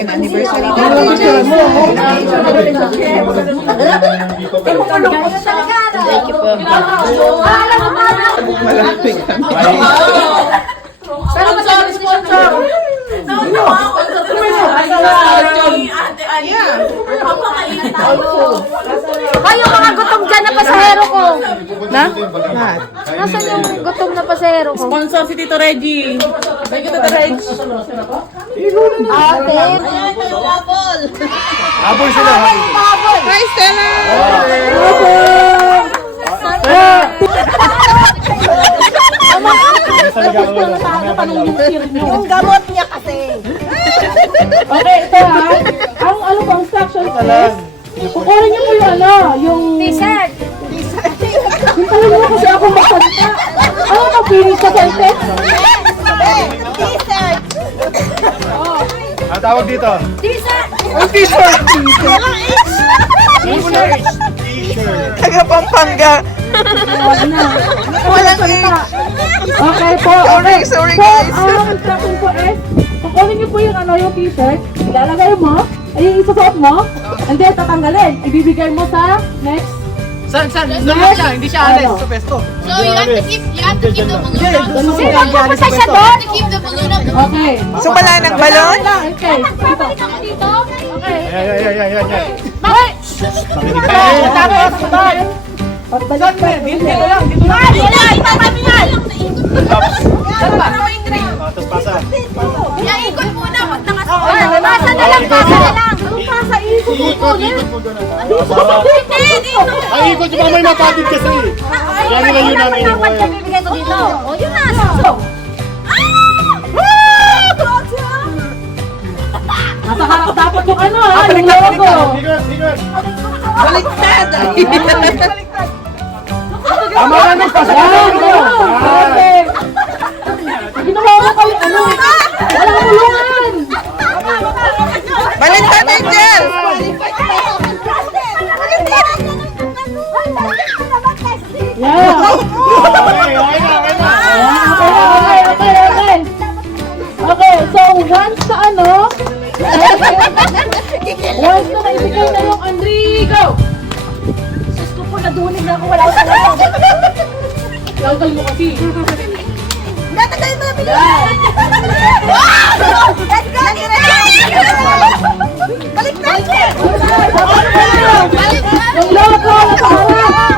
Second anniversary. Thank you po. Malapit kami. Kayo mga gutom dyan na pasahero ko. Na? Nasaan yung gutom na pasahero ko? Sponsor si Tito Reggie. Thank you, Tito Reggie. Ate. Habol sila. Hi, Stella! Yung gamot niya kasi. Okay, ito ha. Ang ano po, instruction is, kukunin niyo po yung ano, yung... T-shirt. Yung pala mo kasi ako magsalita. Ano ka, pinig ka sa? T-shirt. Ang tawag dito? T-shirt. T-shirt. Taga Pampanga. Walang Okay po, Sorry, okay. sorry, So, guys. ang instruction po is, kukunin niyo po yung ano, yung t-shirt, ilalagay mo, ay isusuot mo, and then tatanggalin. Ibibigay mo sa next San, san? Next, Sunod siya, hindi siya alis ano? sa pesto. So you have to keep you have to keep the balloon up. Sino You pupunta siya doon? have to keep the balloon up. Okay. Sumala ng balon? Lang, okay. Dito. Dito. Okay. Yan, yan, yan, yan, yan, yan. Bakit? Tapos, doon. Pagbalik mo. Dito lang, dito lang. Dito, ito kami nga. Ah, Tapos pasa. Yeah, ikot muna pag nakasuot. Oh, Pasa na lang, pasa na lang. Pasa, ikot mo doon. Hindi, dito. Ay, ikot yung mga may mapatid kasi. Kaya nila yun ang inuwi. bibigay ko dito. O, yun na. So, Nasa harap dapat yung ano, ha? Yung logo. Ikot, ikot. Baliktad! Tama na. Yan, ganun. Okay. Ginawa mo kayo, ano? Wala kulungan. Baliktad, Angel! Yeah. Okay, okay okay. Okay, okay, okay. So once na ano, once na naibigay na yung Andrigo, Diyos ko po, nadunig na ako. Wala ko sa tanggal mo kasi. Natagay mo na pinili. Let's go! Balik na! Yung logo, nasa harap.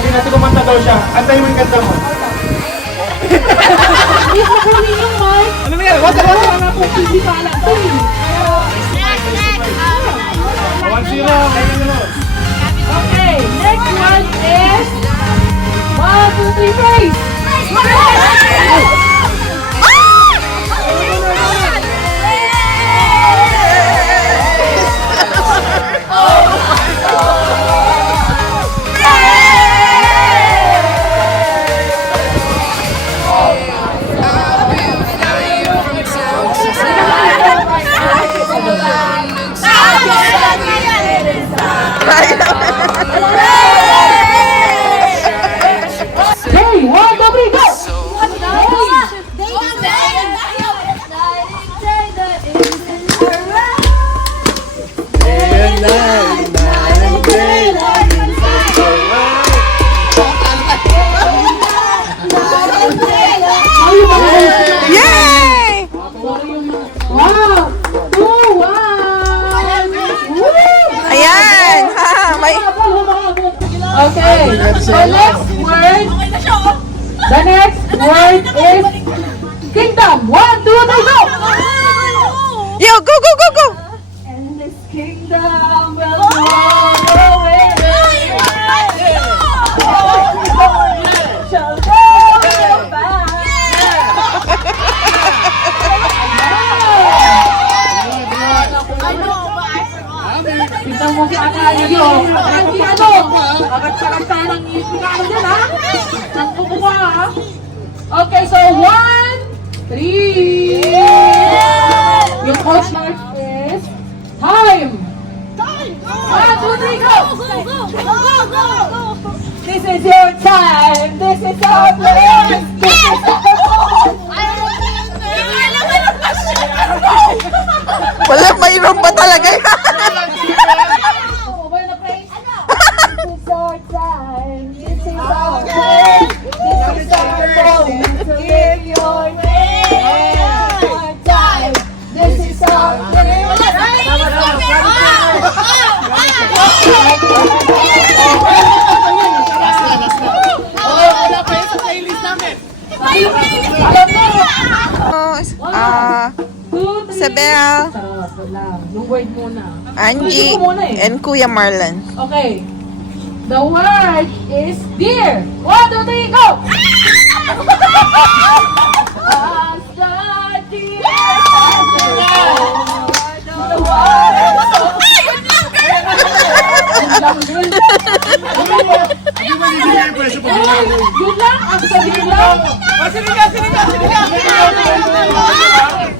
Mo natin kumanta daw siya. Antayin mo yung kanta mo. Please makunin yung mic. Ano nangyari? Wasa, wasa. Wala po hindi pa alam to eh. 1-0. Kaya nyo. Okay, next one is one, two, three, praise. Hey, Okay, the next word, the next word is kingdom. One, two, three, go! Yo, go, go, go, go! And this kingdom Ayo. Ang si ano? Agad-agad ng ipinalo dyan ha. Nang kukuha ha. Okay, so one, three. Yung coach mark is time. One, two, three, go! This is your time. This is your place. This is Wala, mayroon pa talaga yan. Isabel. Yung word muna. Angie, muna eh. and Kuya Marlon. Okay. The word is dear. One, two, three, go! As the deer the water pag-iwan. Yun lang, ang sabihin lang.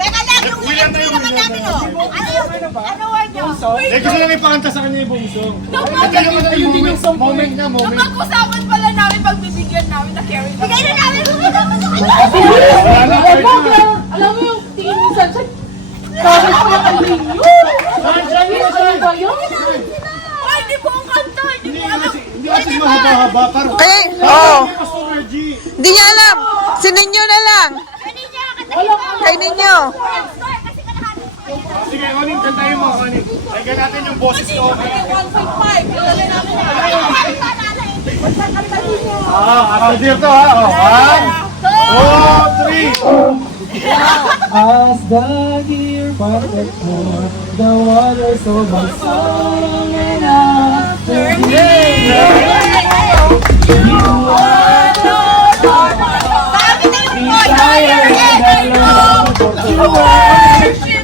Teka lang, yung William tayo, naman William namin, tayo. oh. Ano yung, ano word nyo? Eh, gusto lang ipakanta sa kanya yung buong song. Yung ano, yung moment, moment na, moment. Pag-usapan pala namin pag bibigyan namin na carry. Bigay na namin, bigay na namin. Wala na, Alam mo, pwede na. alam mo yung tingin ni Sunshine? Sabi ko yung kaling yun. Ano ba yun? Ay, hindi po ang kanta. Hindi Hindi po alam. hindi kasi mahaba-haba. Kaya, G. hindi niya alam. Sininyo na lang. Kay ninyo. Sige, Onin, kantayin mo, Onin. Lagyan natin yung boses ko. Ah, after dear to ha. Oh, one, two, three. As the deer panted for the waters of my soul and after All! One, two, three, go!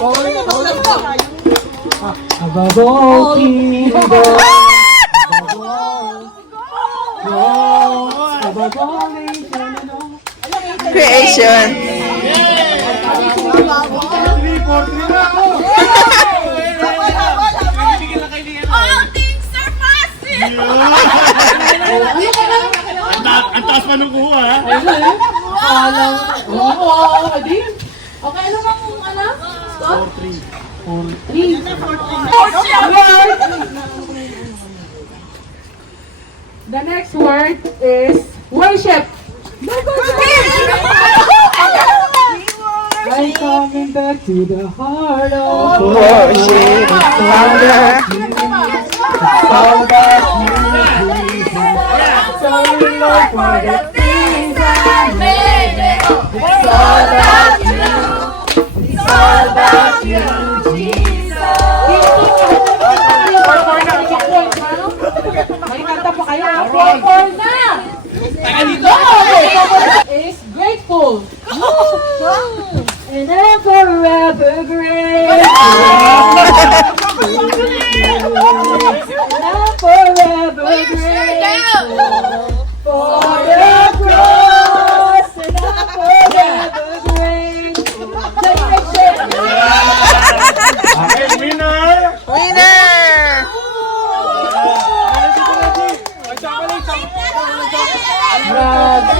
And all. Creation. 3, 4, 3 na. Oh. All things are possible! Ang ta- Ang taas pa nung kuha, ha? Eh. Oo, adi. Okay, ano bang ano? Stop? 4, 3. 4, 3. The next word is worship. I'm coming back to the heart of Worship. Father. all that you Jesus. Sorry, Lord, for the things I made. It's all about Is grateful. And I'm forever grateful. Oh,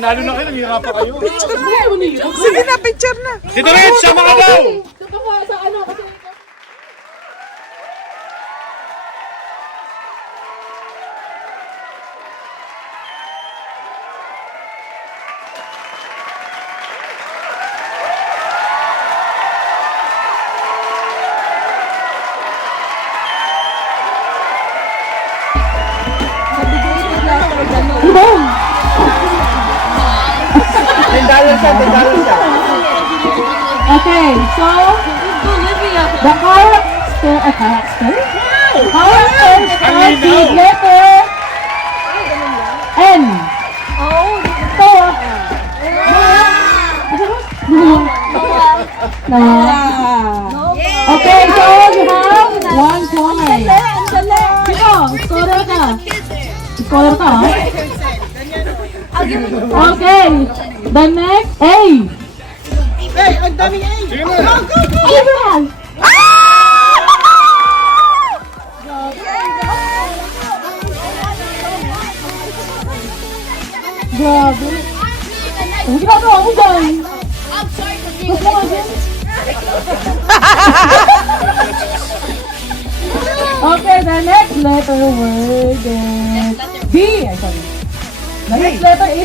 Nanalo na kayo, nanghihirapan kayo. Sige na, picture na. Dito rin, sama ka daw! Okay, so the character, a character, character starts with letter N. So. Okay, so you have one point. Sino? Scorer ka. Scorer ka, the next A. Sige na! Abraham! Grabe.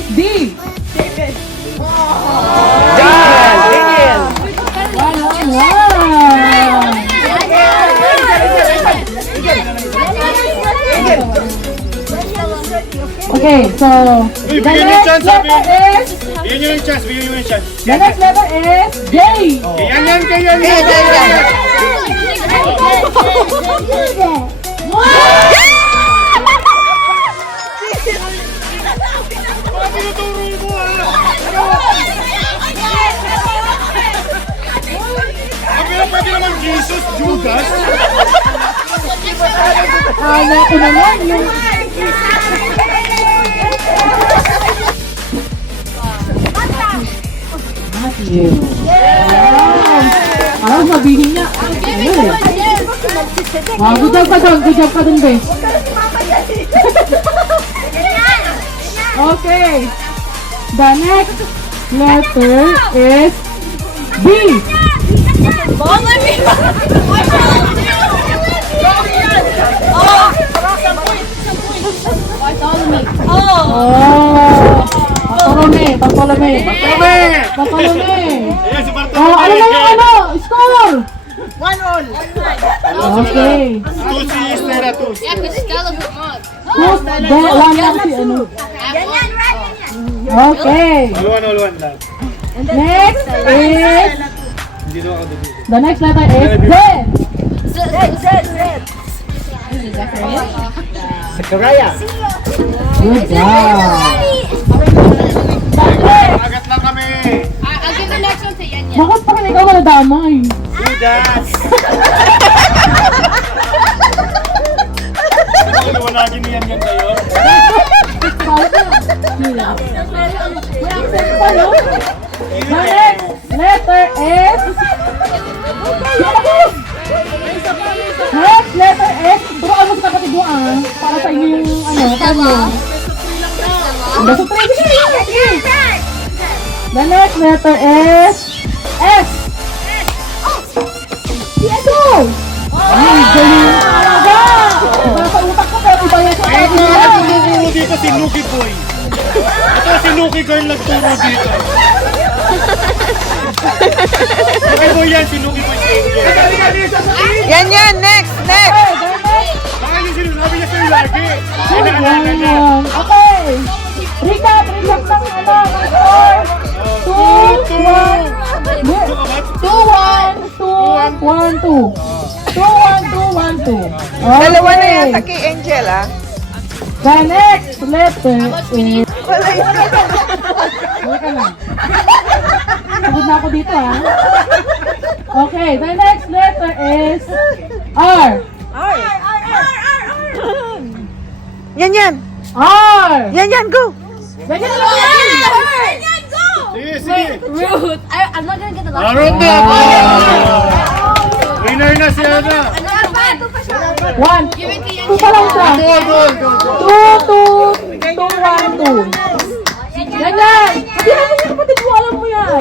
Next letter is D. One on one. Okay, so Uy, the bigyan niyo yung next chance, ha? letter is Bigyan nyo yung chance, bigyan nyo yung chance. the next letter is J. Yan yan, kaya yan, Kaya yan, yan, Pero pwede naman Jesus, Judas. Kaya ko naman yung... Matthew. Wow! Okay. The next letter is B. Oh. Oh. Okay. Next is. The next letter is Z. Red, red, red. Good job. Agat lang kami. Bakit pa rin ikaw maladamay? Judas! Letter is S Ito Ay, galing talaga Iba sa utak ko pero iba yan sa Ay, utak ito ko ang nagtuturo dito si Nuki Boy. Ito si Nuki Girl nagturo dito. Nuki Boy yan, si Nuki Boy Angel. Yan yan, next, next. Baka yung sinasabi niya sa'yo lagi. Ay, naalala niya. Ayan. Okay. Recap, recap ng ano, ng score. Ka. Dalawa na yata kay Angel, ah. The next letter is... Wala yun. Teka lang. Pagod na ako dito, ha? Okay, the next letter is R. Yan yan. R. Yan yan, go. Lang yan. Sige, sige. Ruth. I, I'm not gonna get the last Aron na ako. Winner na si Ana. One. Two pa lang siya. Goal, goal, goal, goal. Two, two, two, one, two. Ganyan. Sabihan mo yung kapatid mo, alam mo yan.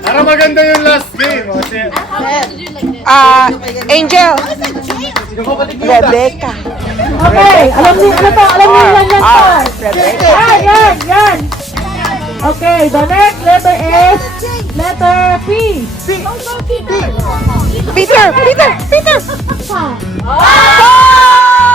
Para maganda yung last game. oh, Ah, Angel. Rebecca. Okay, alam niyo, ano to, alam niyo yan yan to. Ah. Yan, yan, yan. Okay, the next letter is letter P. Peter, Peter, Peter. Ah!